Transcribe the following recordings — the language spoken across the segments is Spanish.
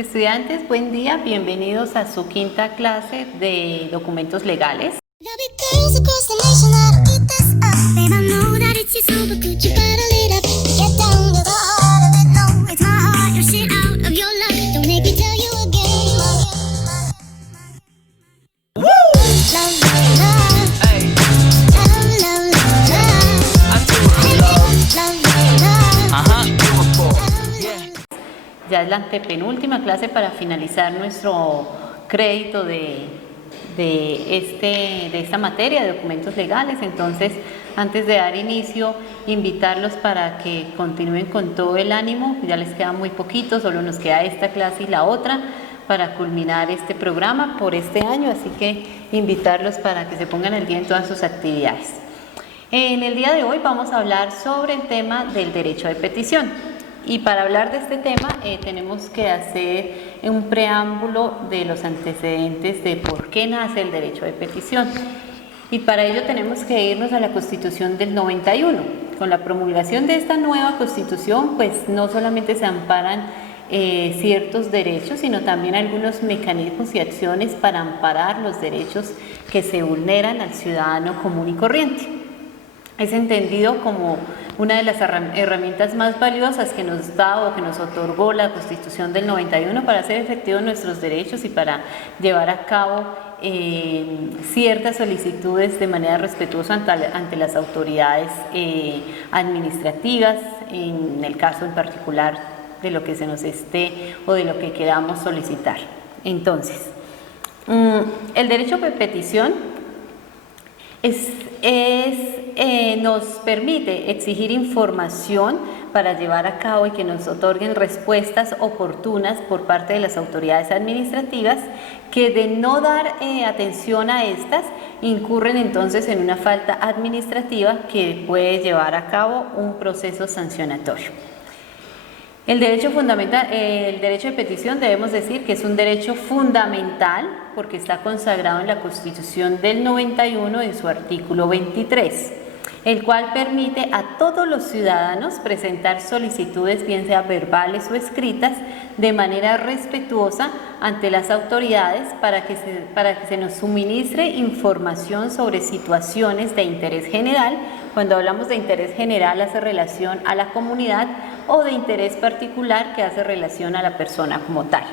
Estudiantes, buen día, bienvenidos a su quinta clase de documentos legales. Ya es la antepenúltima clase para finalizar nuestro crédito de esta materia de documentos legales. Entonces, antes de dar inicio, invitarlos para que continúen con todo el ánimo. Ya les queda muy poquito, solo nos queda esta clase y la otra para culminar este programa por este año, así que invitarlos para que se pongan al día en todas sus actividades. En el día de hoy vamos a hablar sobre el tema del derecho de petición. Y para hablar de este tema tenemos que hacer un preámbulo de los antecedentes de por qué nace el derecho de petición. Y para ello tenemos que irnos a la Constitución del 91. Con la promulgación de esta nueva Constitución, pues no solamente se amparan ciertos derechos, sino también algunos mecanismos y acciones para amparar los derechos que se vulneran al ciudadano común y corriente. Es entendido como una de las herramientas más valiosas que nos da o que nos otorgó la Constitución del 91 para hacer efectivos nuestros derechos y para llevar a cabo ciertas solicitudes de manera respetuosa ante las autoridades administrativas, en el caso en particular de lo que se nos esté o de lo que queramos solicitar. Entonces, el derecho de petición nos permite exigir información para llevar a cabo y que nos otorguen respuestas oportunas por parte de las autoridades administrativas que, de no dar atención a estas, incurren entonces en una falta administrativa que puede llevar a cabo un proceso sancionatorio. El derecho de petición debemos decir que es un derecho fundamental porque está consagrado en la Constitución del 91 en su artículo 23, el cual permite a todos los ciudadanos presentar solicitudes, bien sea verbales o escritas, de manera respetuosa ante las autoridades para que se nos suministre información sobre situaciones de interés general. Cuando hablamos de interés general hace relación a la comunidad, o de interés particular que hace relación a la persona como tal.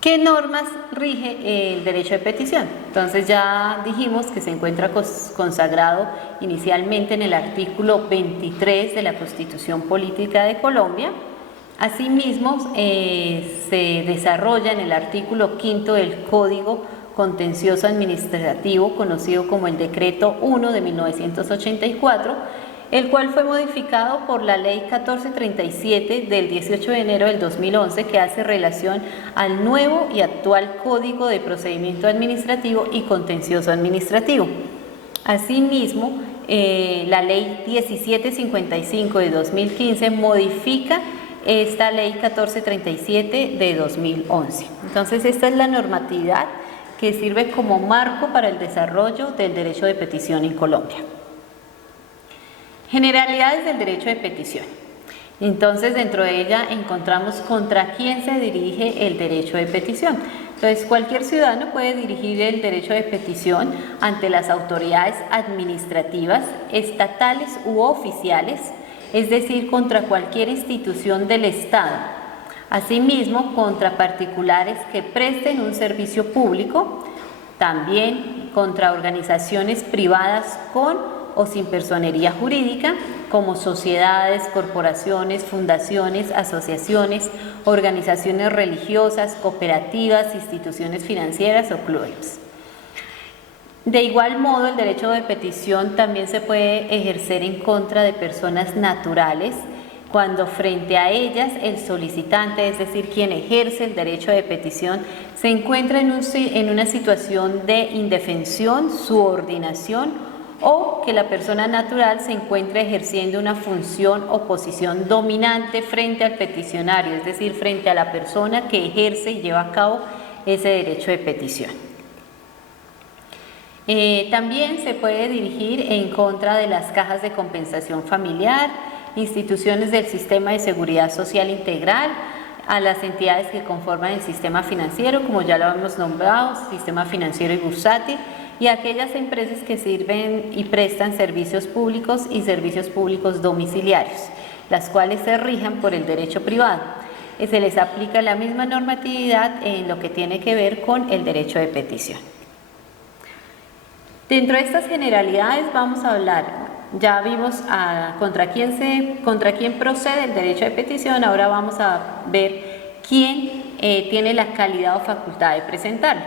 ¿Qué normas rige el derecho de petición? Entonces ya dijimos que se encuentra consagrado inicialmente en el artículo 23 de la Constitución Política de Colombia. Asimismo, se desarrolla en el artículo 5 del Código Contencioso Administrativo, conocido como el Decreto 1 de 1984, el cual fue modificado por la Ley 1437 del 18 de enero del 2011, que hace relación al nuevo y actual Código de Procedimiento Administrativo y Contencioso Administrativo. Asimismo, la Ley 1755 de 2015 modifica esta Ley 1437 de 2011. Entonces, esta es la normatividad que sirve como marco para el desarrollo del derecho de petición en Colombia. Generalidades del derecho de petición. Entonces, dentro de ella encontramos contra quién se dirige el derecho de petición. Entonces, cualquier ciudadano puede dirigir el derecho de petición ante las autoridades administrativas, estatales u oficiales, es decir, contra cualquier institución del Estado. Asimismo, contra particulares que presten un servicio público, también contra organizaciones privadas con o sin personería jurídica, como sociedades, corporaciones, fundaciones, asociaciones, organizaciones religiosas, cooperativas, instituciones financieras o clubes. De igual modo, el derecho de petición también se puede ejercer en contra de personas naturales cuando frente a ellas el solicitante, es decir, quien ejerce el derecho de petición, se encuentra en una situación de indefensión, subordinación, o que la persona natural se encuentra ejerciendo una función o posición dominante frente al peticionario, es decir, frente a la persona que ejerce y lleva a cabo ese derecho de petición. También se puede dirigir en contra de las cajas de compensación familiar, instituciones del sistema de seguridad social integral, a las entidades que conforman el sistema financiero, como ya lo hemos nombrado, sistema financiero y bursátil, y a aquellas empresas que sirven y prestan servicios públicos y servicios públicos domiciliarios, las cuales se rijan por el derecho privado. Se les aplica la misma normatividad en lo que tiene que ver con el derecho de petición. Dentro de estas generalidades vamos a hablar, ya vimos contra quién procede el derecho de petición, ahora vamos a ver quién tiene la calidad o facultad de presentarlo.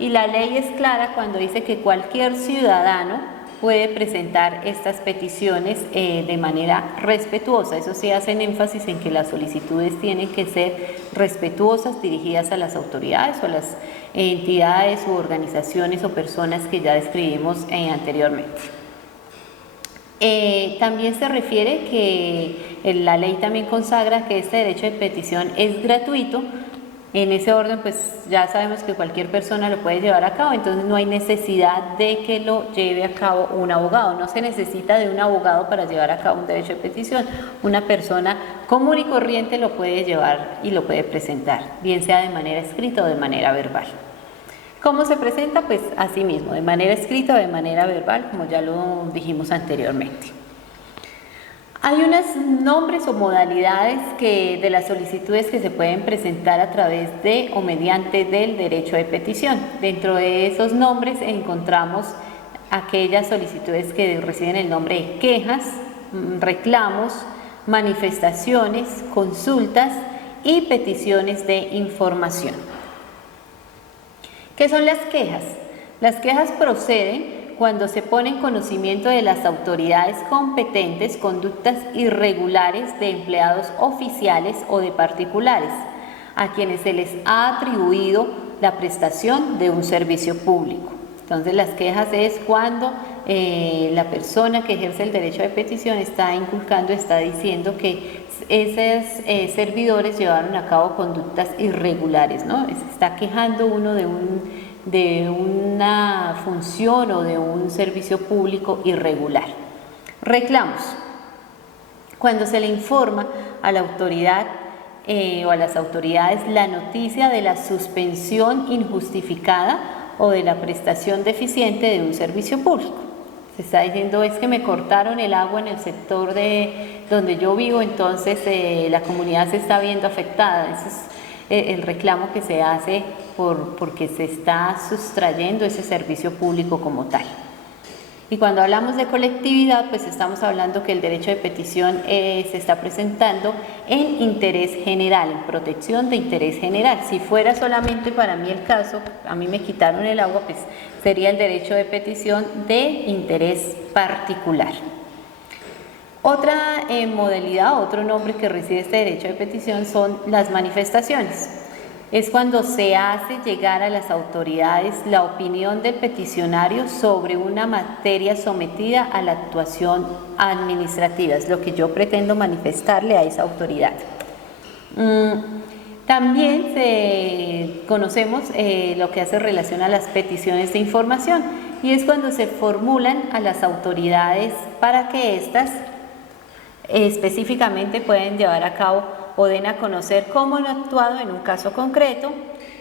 Y la ley es clara cuando dice que cualquier ciudadano puede presentar estas peticiones de manera respetuosa. Eso sí, hacen énfasis en que las solicitudes tienen que ser respetuosas, dirigidas a las autoridades o a las entidades u organizaciones o personas que ya describimos anteriormente. También se refiere que la ley también consagra que este derecho de petición es gratuito. En ese orden, pues ya sabemos que cualquier persona lo puede llevar a cabo, entonces no hay necesidad de que lo lleve a cabo un abogado, no se necesita de un abogado para llevar a cabo un derecho de petición. Una persona común y corriente lo puede llevar y lo puede presentar, bien sea de manera escrita o de manera verbal. ¿Cómo se presenta? Pues así mismo, de manera escrita o de manera verbal, como ya lo dijimos anteriormente. Hay unos nombres o modalidades de las solicitudes que se pueden presentar a través de o mediante del derecho de petición. Dentro de esos nombres encontramos aquellas solicitudes que reciben el nombre de quejas, reclamos, manifestaciones, consultas y peticiones de información. ¿Qué son las quejas? Las quejas proceden cuando se pone en conocimiento de las autoridades competentes conductas irregulares de empleados oficiales o de particulares, a quienes se les ha atribuido la prestación de un servicio público. Entonces, las quejas es cuando la persona que ejerce el derecho de petición está inculcando, está diciendo que esos servidores llevaron a cabo conductas irregulares, ¿no? Se está quejando uno de una función o de un servicio público irregular. Reclamos. Cuando se le informa a la autoridad o a las autoridades la noticia de la suspensión injustificada o de la prestación deficiente de un servicio público. Se está diciendo es que me cortaron el agua en el sector donde yo vivo, entonces la comunidad se está viendo afectada. Ese es el reclamo que se hace porque se está sustrayendo ese servicio público como tal. Y cuando hablamos de colectividad, pues estamos hablando que el derecho de petición se está presentando en interés general, en protección de interés general. Si fuera solamente para mí el caso, a mí me quitaron el agua, pues sería el derecho de petición de interés particular. Otra modalidad, otro nombre que recibe este derecho de petición son las manifestaciones. Es cuando se hace llegar a las autoridades la opinión del peticionario sobre una materia sometida a la actuación administrativa, es lo que yo pretendo manifestarle a esa autoridad. También conocemos lo que hace relación a las peticiones de información, y es cuando se formulan a las autoridades para que éstas específicamente pueden llevar a cabo o den a conocer cómo han actuado en un caso concreto,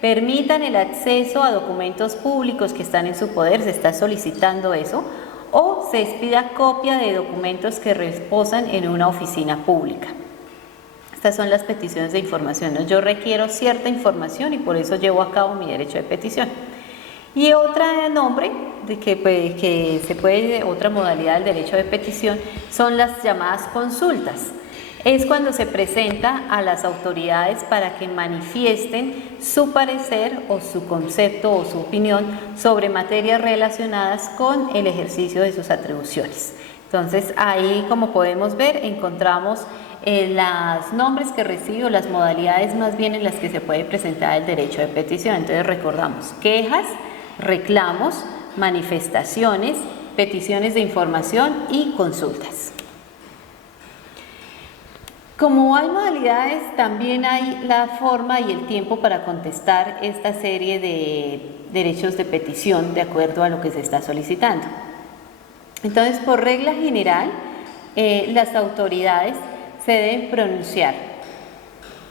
permitan el acceso a documentos públicos que están en su poder, se está solicitando eso, o se expida copia de documentos que reposan en una oficina pública. Estas son las peticiones de información, ¿no? Yo requiero cierta información y por eso llevo a cabo mi derecho de petición. Y otro nombre otra modalidad del derecho de petición son las llamadas consultas. Es cuando se presenta a las autoridades para que manifiesten su parecer o su concepto o su opinión sobre materias relacionadas con el ejercicio de sus atribuciones. Entonces ahí, como podemos ver, encontramos los nombres que recibe o las modalidades más bien en las que se puede presentar el derecho de petición. Entonces recordamos: quejas, reclamos, manifestaciones, peticiones de información y consultas. Como hay modalidades, también hay la forma y el tiempo para contestar esta serie de derechos de petición de acuerdo a lo que se está solicitando. Entonces, por regla general, las autoridades se deben pronunciar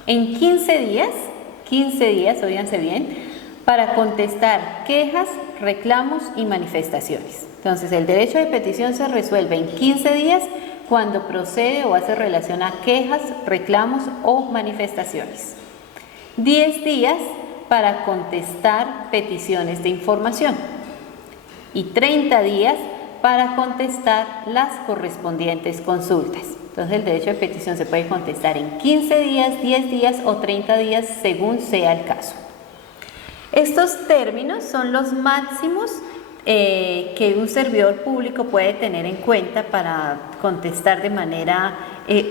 en 15 días, óiganse bien, para contestar quejas, reclamos y manifestaciones. Entonces, el derecho de petición se resuelve en 15 días cuando procede o hace relación a quejas, reclamos o manifestaciones. 10 días para contestar peticiones de información y 30 días para contestar las correspondientes consultas. Entonces, el derecho de petición se puede contestar en 15 días, 10 días o 30 días según sea el caso. Estos términos son los máximos que un servidor público puede tener en cuenta para contestar de manera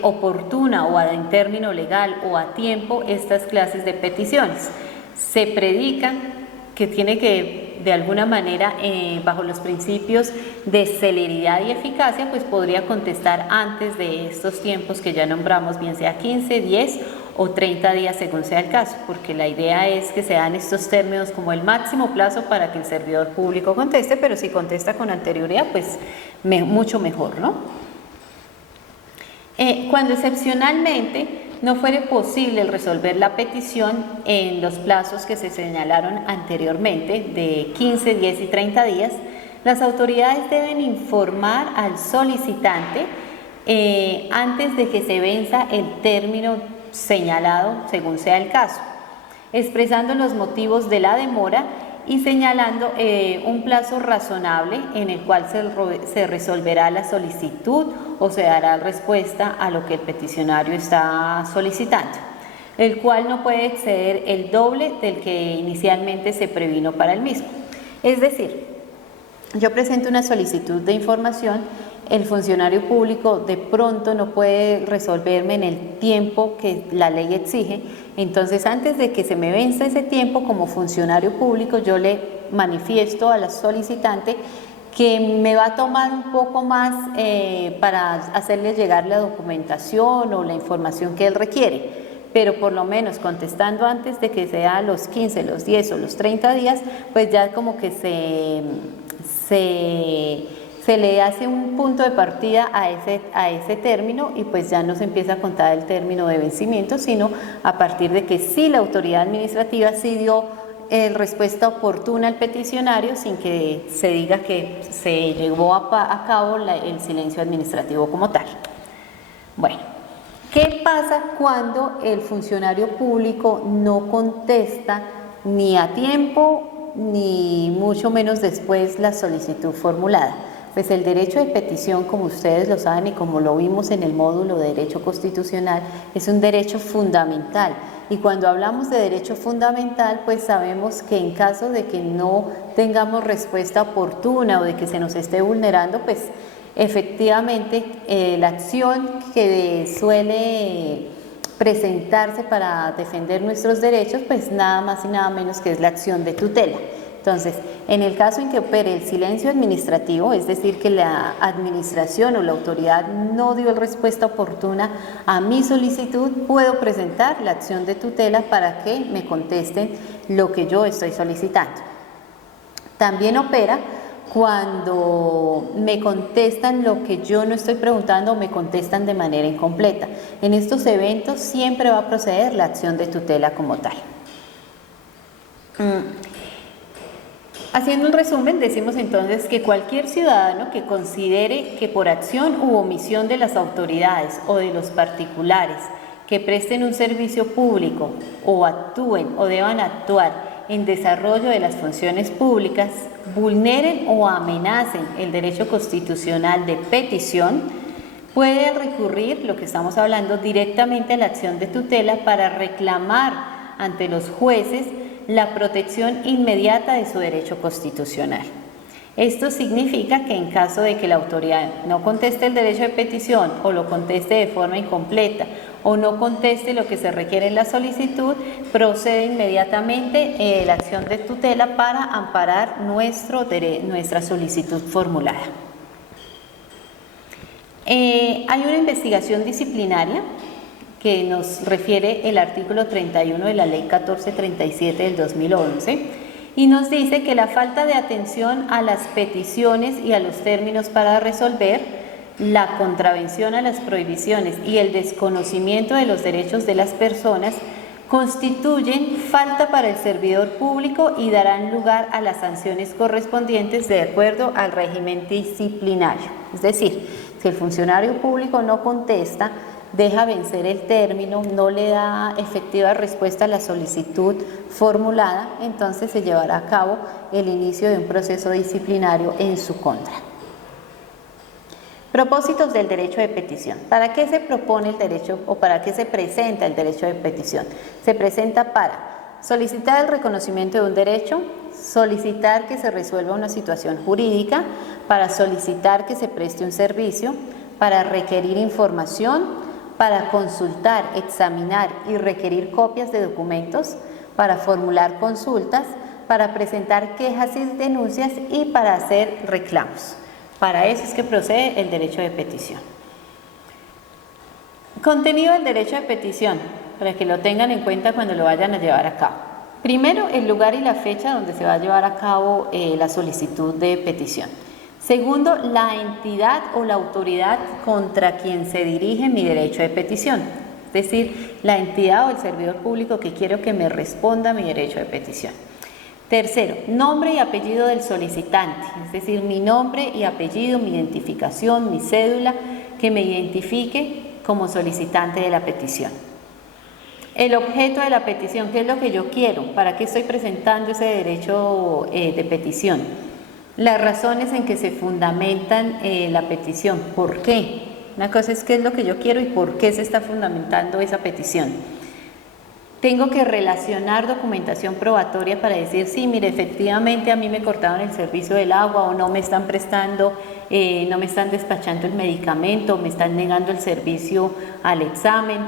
oportuna o en término legal o a tiempo estas clases de peticiones. Se predica que tiene que, de alguna manera, bajo los principios de celeridad y eficacia, pues podría contestar antes de estos tiempos que ya nombramos, bien sea 15, 10 o 30 días según sea el caso, porque la idea es que se dan estos términos como el máximo plazo para que el servidor público conteste, pero si contesta con anterioridad, pues mucho mejor, ¿no? Cuando excepcionalmente no fuere posible resolver la petición en los plazos que se señalaron anteriormente, de 15, 10 y 30 días, las autoridades deben informar al solicitante antes de que se venza el término señalado según sea el caso, expresando los motivos de la demora y señalando un plazo razonable en el cual se resolverá la solicitud o se dará respuesta a lo que el peticionario está solicitando, el cual no puede exceder el doble del que inicialmente se previno para el mismo. Es decir, yo presento una solicitud de información, el funcionario público de pronto no puede resolverme en el tiempo que la ley exige, entonces antes de que se me venza ese tiempo como funcionario público, yo le manifiesto a la solicitante que me va a tomar un poco más para hacerle llegar la documentación o la información que él requiere, pero por lo menos contestando antes de que sea los 15, los 10 o los 30 días, pues ya como que se le hace un punto de partida a ese término y pues ya no se empieza a contar el término de vencimiento, sino a partir de que sí la autoridad administrativa sí dio respuesta oportuna al peticionario sin que se diga que se llevó a cabo el silencio administrativo como tal. Bueno, ¿qué pasa cuando el funcionario público no contesta ni a tiempo ni mucho menos después la solicitud formulada? Pues el derecho de petición, como ustedes lo saben y como lo vimos en el módulo de Derecho Constitucional, es un derecho fundamental. Y cuando hablamos de derecho fundamental, pues sabemos que en caso de que no tengamos respuesta oportuna o de que se nos esté vulnerando, pues efectivamente la acción que suele presentarse para defender nuestros derechos, pues nada más y nada menos que es la acción de tutela. Entonces, en el caso en que opere el silencio administrativo, es decir, que la administración o la autoridad no dio respuesta oportuna a mi solicitud, puedo presentar la acción de tutela para que me contesten lo que yo estoy solicitando. También opera cuando me contestan lo que yo no estoy preguntando o me contestan de manera incompleta. En estos eventos siempre va a proceder la acción de tutela como tal. Haciendo un resumen, decimos entonces que cualquier ciudadano que considere que por acción u omisión de las autoridades o de los particulares que presten un servicio público o actúen o deban actuar en desarrollo de las funciones públicas, vulneren o amenacen el derecho constitucional de petición, puede recurrir, lo que estamos hablando, directamente a la acción de tutela para reclamar ante los jueces la protección inmediata de su derecho constitucional. Esto significa que en caso de que la autoridad no conteste el derecho de petición o lo conteste de forma incompleta o no conteste lo que se requiere en la solicitud, procede inmediatamente la acción de tutela para amparar nuestra solicitud formulada. Hay una investigación disciplinaria que nos refiere el artículo 31 de la Ley 1437 del 2011 y nos dice que la falta de atención a las peticiones y a los términos para resolver la contravención a las prohibiciones y el desconocimiento de los derechos de las personas constituyen falta para el servidor público y darán lugar a las sanciones correspondientes de acuerdo al régimen disciplinario. Es decir, si el funcionario público no contesta, deja vencer el término, no le da efectiva respuesta a la solicitud formulada, entonces se llevará a cabo el inicio de un proceso disciplinario en su contra. Propósitos del derecho de petición. ¿Para qué se propone el derecho o para qué se presenta el derecho de petición? Se presenta para solicitar el reconocimiento de un derecho, solicitar que se resuelva una situación jurídica, para solicitar que se preste un servicio, para requerir información, para consultar, examinar y requerir copias de documentos, para formular consultas, para presentar quejas y denuncias y para hacer reclamos. Para eso es que procede el derecho de petición. Contenido del derecho de petición, para que lo tengan en cuenta cuando lo vayan a llevar a cabo. Primero, el lugar y la fecha donde se va a llevar a cabo la solicitud de petición. Segundo, la entidad o la autoridad contra quien se dirige mi derecho de petición. Es decir, la entidad o el servidor público que quiero que me responda mi derecho de petición. Tercero, nombre y apellido del solicitante, es decir, mi nombre y apellido, mi identificación, mi cédula, que me identifique como solicitante de la petición. El objeto de la petición, ¿qué es lo que yo quiero? ¿Para qué estoy presentando ese derecho de petición? Las razones en que se fundamentan la petición, ¿por qué? Una cosa es qué es lo que yo quiero y por qué se está fundamentando esa petición. Tengo que relacionar documentación probatoria para decir, sí, mire, efectivamente a mí me cortaron el servicio del agua o no me están prestando, no me están despachando el medicamento, me están negando el servicio al examen.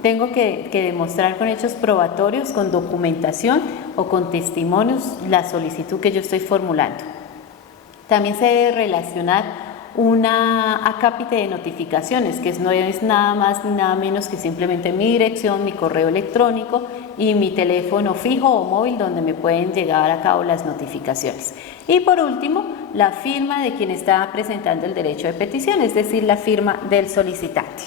Tengo que demostrar con hechos probatorios, con documentación o con testimonios la solicitud que yo estoy formulando. También se debe relacionar una acápite de notificaciones, que no es nada más ni nada menos que simplemente mi dirección, mi correo electrónico y mi teléfono fijo o móvil donde me pueden llegar a cabo las notificaciones. Y por último, la firma de quien está presentando el derecho de petición, es decir, la firma del solicitante.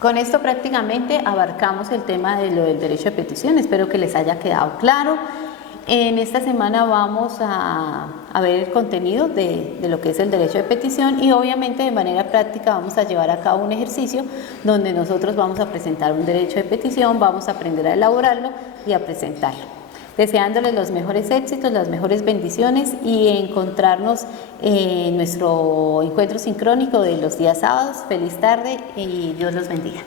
Con esto prácticamente abarcamos el tema de lo del derecho de petición, espero que les haya quedado claro. En esta semana vamos a ver el contenido de lo que es el derecho de petición y obviamente de manera práctica vamos a llevar a cabo un ejercicio donde nosotros vamos a presentar un derecho de petición, vamos a aprender a elaborarlo y a presentarlo. Deseándoles los mejores éxitos, las mejores bendiciones y encontrarnos en nuestro encuentro sincrónico de los días sábados. Feliz tarde y Dios los bendiga.